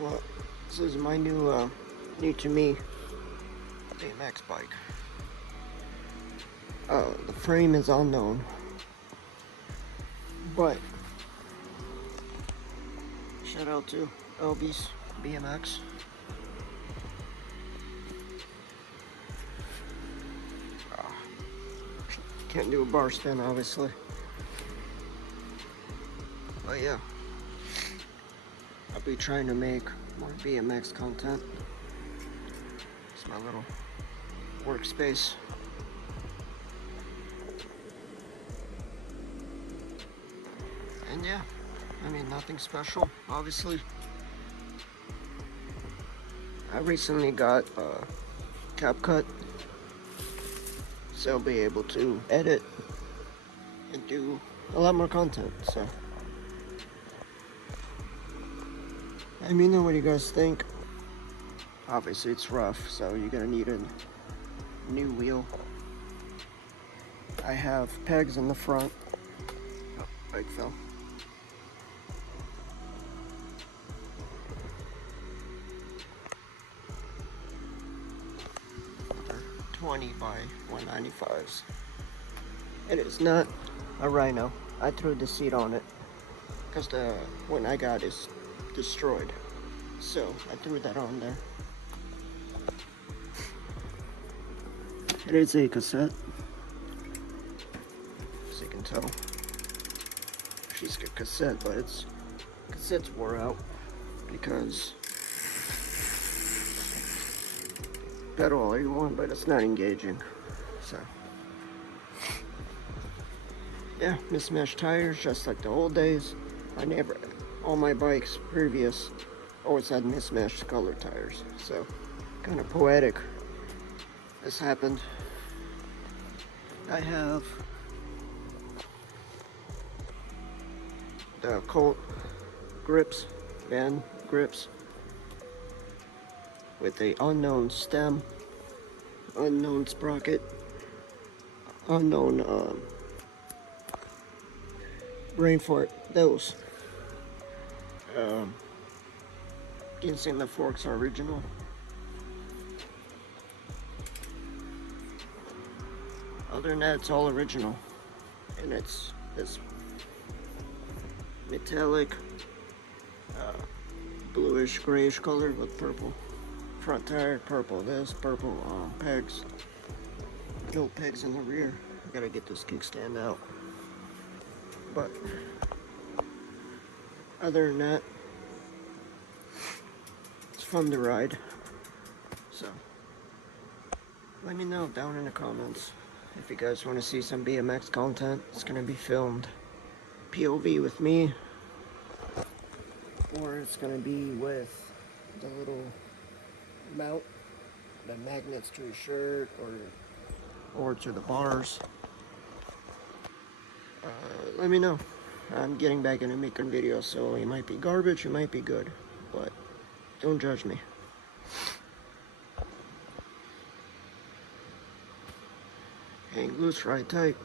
Well, this is my new to me BMX bike. The frame is unknown, but shout out to LB's BMX. Can't do a bar spin, obviously. But yeah, I'll be trying to make more BMX content. It's my little workspace. And yeah, I mean, nothing special, obviously. I recently got CapCut, so I'll be able to edit and do a lot more content, so. Let me know what you guys think. Obviously it's rough, so you're gonna need a new wheel. I have pegs in the front. Oh, bike fell. 20 by 195s. It is not a Rhino. I threw the seat on it because the one I got is destroyed, so I threw that on there. It is a cassette, as you can tell. She's a cassette, but cassette's wore out because pedal all you want, but it's not engaging. So yeah, mismatched tires, just like the old days. All my bikes previous always had mismatched color tires, so kind of poetic this happened. I have the Colt grips, Van grips, with a unknown stem, unknown sprocket, unknown brain fart. Those. Didn't seem the forks are original. Other than that, it's all original, and it's this metallic, bluish, grayish color with purple front tire, purple this, purple pegs. No pegs in the rear. I gotta get this kickstand out. But other than that, it's fun to ride. So let me know down in the comments if you guys want to see some BMX content. It's gonna be filmed POV with me, or it's gonna be with the little mount, the magnets to your shirt, or to the bars. Let me know. I'm getting back into making videos, so it might be garbage, it might be good, but don't judge me. Hang loose, ride tight.